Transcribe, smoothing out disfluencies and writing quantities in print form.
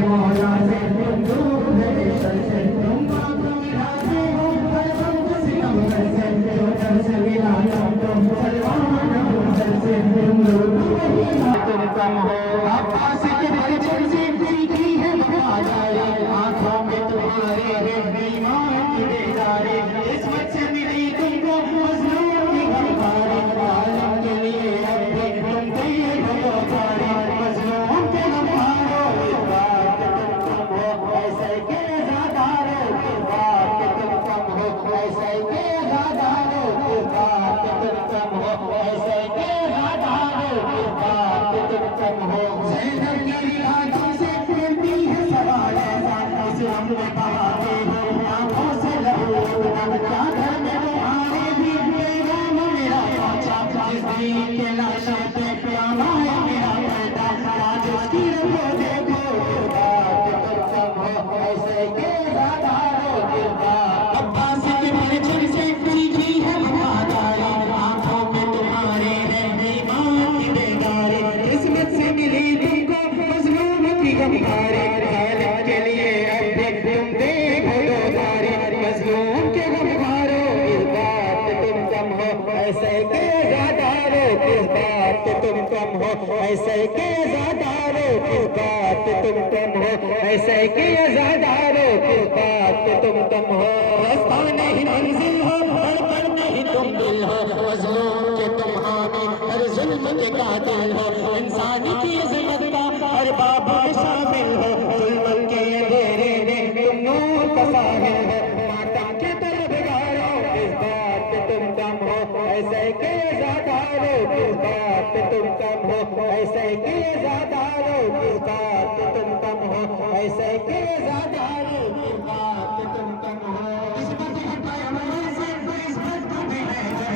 मौला से तुम दूर है से तुम बात में ढाके हो हर वक्त सितम करते हो दर से मिला तुम सलमान हो दर से तुम तुम कम हो अब्बास के बच्चे से की है बता जाए आंखों में तुम्हारे ईमान की बेदारी इस बच्चे मिली तुमको मजलूम की गमखारी आलम के लिए रब्बे तुम दिए हो प्यारे मजलूम के गमखारो ऐसे के ज़ादारो बात तुम कम हो ऐसे के ज़ादारो बात तुम कम हो ऐसे के ज़ादारो बात तुम कम हो ज़ैनब की आंखों से फिरती है सवाल ऐसा इस हम में बहाते हो आंखों से लहू क्या घर में तुम्हारे भी पैगाम मेरा पहुंचा जिस दिन के लाशे पे प्यामा है मेरा पैदा आज उसकी रंगो देखो ऐसे के ज़ादारो अब्बास के बच्चे से की है वफादारी आंखों में तुम्हारे है ईमान की बेदारी किस्मत से मिली तुमको मजलूम की गमखारी खालिक के लिए रब्बे तुम देखो दोधारी मजलूम के गमखारो इस बात तुम कम हो ऐसे के ज़ादारो किस बात तुम कम हो ऐसे के ज़ादारो किस बात तुम कम हो ऐसे के ज़ादारो किस बात तुम कम हो रास्ता नहीं मंजिल हो हर पल नहीं तुम दिल हो मजलूम के तुम हामी हर जुल्म के कातिल हो इंसानी की इज़्ज़त का हर बाब में शामिल हो जुल्म के अंधेरे में तुम नूर का साहिल हो मातम के तलबगारो किस बात तुम कम हो ऐसे के ज़ादारो किस बात तुम कम हो ऐसे के ज़ादारो किस बात तुम कम हो ऐसे के ज़ादारो किस बात तुम